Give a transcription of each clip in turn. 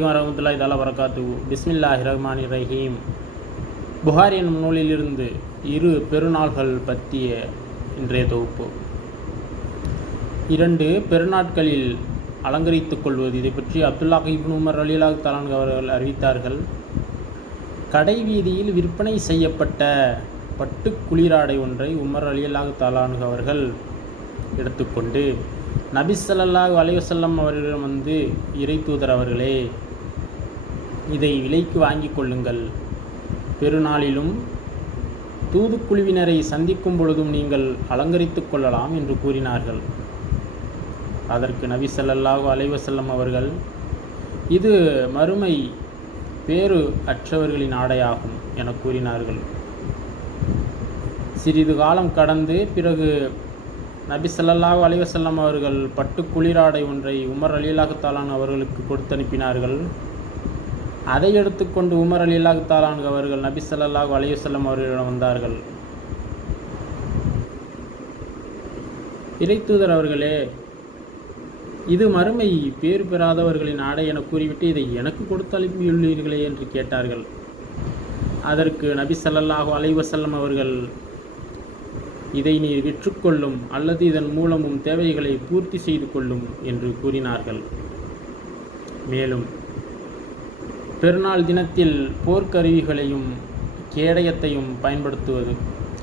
வரமத்துல்லாய் தாலா வரகாத்து பிஸ்மில்லாஹி ரஹ்மான் ரஹீம். புகாரி என்னும் நூலிலிருந்து இரு பெருநாள்கள் பற்றிய இன்றைய தொகுப்பு. இரண்டு பெருநாட்களில் அலங்கரித்துக் கொள்வது. இதை பற்றி அப்துல்லா இப்னு உமர் அலிலாக் தலான் அவர்கள் அறிவித்தார்கள். கடை வீதியில் விற்பனை செய்யப்பட்ட பட்டு குளிராடை ஒன்றை உமர் அலியல்லாஹ் தாலானு அவர்கள் எடுத்துக்கொண்டு நபி ஸல்லல்லாஹு அலைஹி அவர்களிடம் வந்து இறை தூதர் அவர்களே இதை விலைக்கு வாங்கி கொள்ளுங்கள். பெருநாளிலும் தூதுக்குழுவினரை சந்திக்கும் பொழுதும் நீங்கள் அலங்கரித்துக் கொள்ளலாம் என்று கூறினார்கள். அதற்கு நபி ஸல்லல்லாஹு அலைஹி அவர்கள் இது மறுமை பேறு அற்றவர்களின் ஆடையாகும் என கூறினார்கள். சிறிது காலம் கடந்து பிறகு நபி ஸல்லல்லாஹு அலைஹி அவர்கள் பட்டு குளிராடை ஒன்றை உமர் அலிலாஹு தாலான் அவர்களுக்கு கொடுத்து அனுப்பினார்கள் அதை எடுத்துக்கொண்டு உமர் அலிலாஹு தாலான் அவர்கள் நபி ஸல்லல்லாஹு அலிவசல்லம் அவர்களிடம் வந்தார்கள். இறைத்தூதர் அவர்களே இது மறுமை பேறு பெறாதவர்களின் ஆடை என கூறிவிட்டு இதை எனக்கு கொடுத்து அனுப்பியுள்ளீர்களே என்று கேட்டார்கள். அதற்கு நபி ஸல்லல்லாஹு அலைவசல்லம் அவர்கள் இதை நீர் விற்றுக்கொள்ளும் அல்லது இதன் மூலமும் தேவைகளை பூர்த்தி செய்து கொள்ளும் என்று கூறினார்கள். மேலும் பெருநாள் தினத்தில் போர்க்கருவிகளையும் கேடயத்தையும் பயன்படுத்துவது.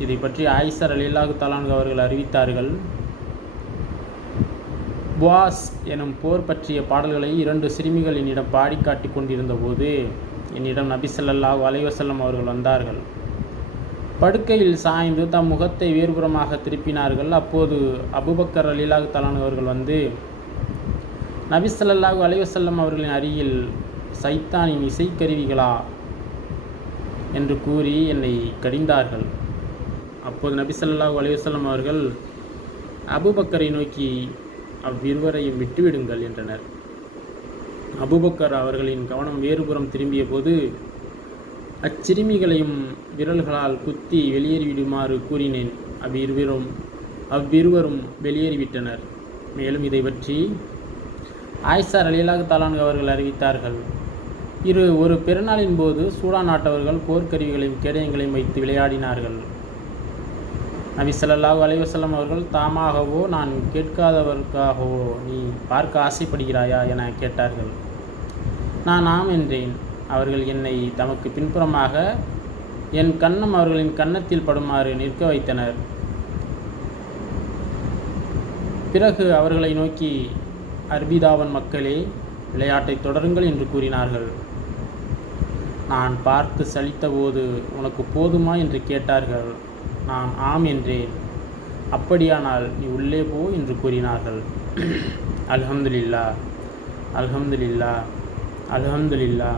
இதை பற்றி ஆயிசர் அலிலாகு தலான் அவர்கள் அறிவித்தார்கள். புவாஸ் எனும் போர் பற்றிய பாடல்களை இரண்டு சிறுமிகள் என்னிடம் பாடி காட்டிக் கொண்டிருந்த போது என்னிடம் நபி ஸல்லல்லாஹு அவர்கள் வந்தார்கள். படுக்கையில் சாய்ந்து தம் முகத்தை வேறுபுறமாக திருப்பினார்கள். அப்போது அபுபக்கர் அலிலாஹ் தலான் அவர்கள் வந்து நபி அலைவசல்லம் அவர்களின் அருகில் சைத்தானின் இசைக்கருவிகளா? என்று கூறி என்னை கடிந்தார்கள். அப்போது நபி அலைவசல்லம் அவர்கள் அபுபக்கரை நோக்கி அவ்விருவரையும் விட்டுவிடுங்கள் என்றனர். அபுபக்கர் அவர்களின் கவனம் வேறுபுறம் திரும்பிய போது அச்சிறுமிகளையும் விரல்களால் குத்தி வெளியேறிவிடுமாறு கூறினேன். அவ்விருவரும் அவ்விருவரும் வெளியேறிவிட்டனர். மேலும் இதை பற்றி ஆயிஷார் அலிலாக தாலான் அவர்கள் அறிவித்தார்கள். இரு ஒரு பெருநாளின் போது சூடான் நாட்டவர்கள் போர்க்கருவிகளையும் கேடயங்களையும் வைத்து விளையாடினார்கள். நபி ஸல்லல்லாஹு அலைஹி அவர்கள் தாமாகவோ நான் கேட்காதவர்க்காகவோ நீ பார்க்க ஆசைப்படுகிறாயா? என கேட்டார்கள். நான் ஆம் என்றேன். அவர்கள் என்னை தமக்கு பின்புறமாக என் கண்ணம் அவர்களின் கன்னத்தில் படுமாறு நிற்க வைத்தனர். பிறகு அவர்களை நோக்கி அர்பிதாவன் மக்களே விளையாட்டை தொடருங்கள் என்று கூறினார்கள். நான் பார்த்து சலித்தபோது உனக்கு போதுமா? என்று கேட்டார்கள். நான் ஆம் என்றேன். அப்படியானால் நீ உள்ளே போ என்று கூறினார்கள். அல்ஹம்துலில்லா அல்ஹம்துலில்லா அல்ஹம்துலில்லா